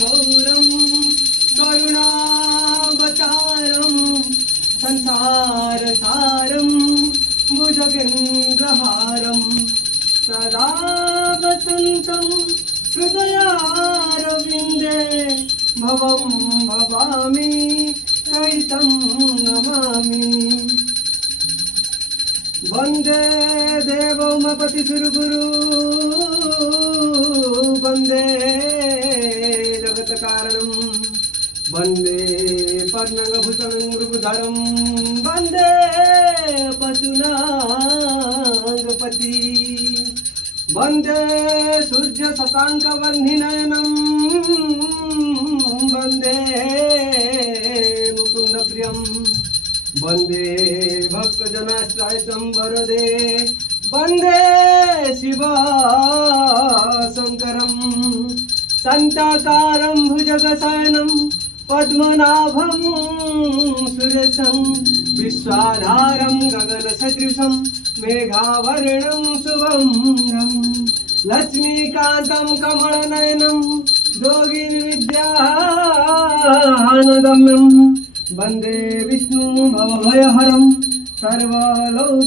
घोरं करुणावतारं संसारसारं भुजगेन्द्रहारं सदा वसन्तं हृदयारविन्दे भवं भवामि सहितं नमामि। वन्दे देवोमपति सुरगुरु वन्दे जगत्कारणं वन्दे पद्मभूषणं मृगधरं वन्दे पशूनागपति वन्दे सूर्यशशाङ्कवर्णिनयनं वन्दे मुकुन्दप्रियं वन्दे भक्तजनाश्रयं वरदे वन्दे शिवशङ्करं शान्ताकारं भुजगशयनं पद्मनाभं सुरेशं विश्वाधारं गगनसदृशं मेघावर्णं शुभं लक्ष्मीकान्तं कमलनयनं योगिनिविद्यानगम्यं वन्दे विष्णु भवभयहरं सर्वलोकैकनाथं।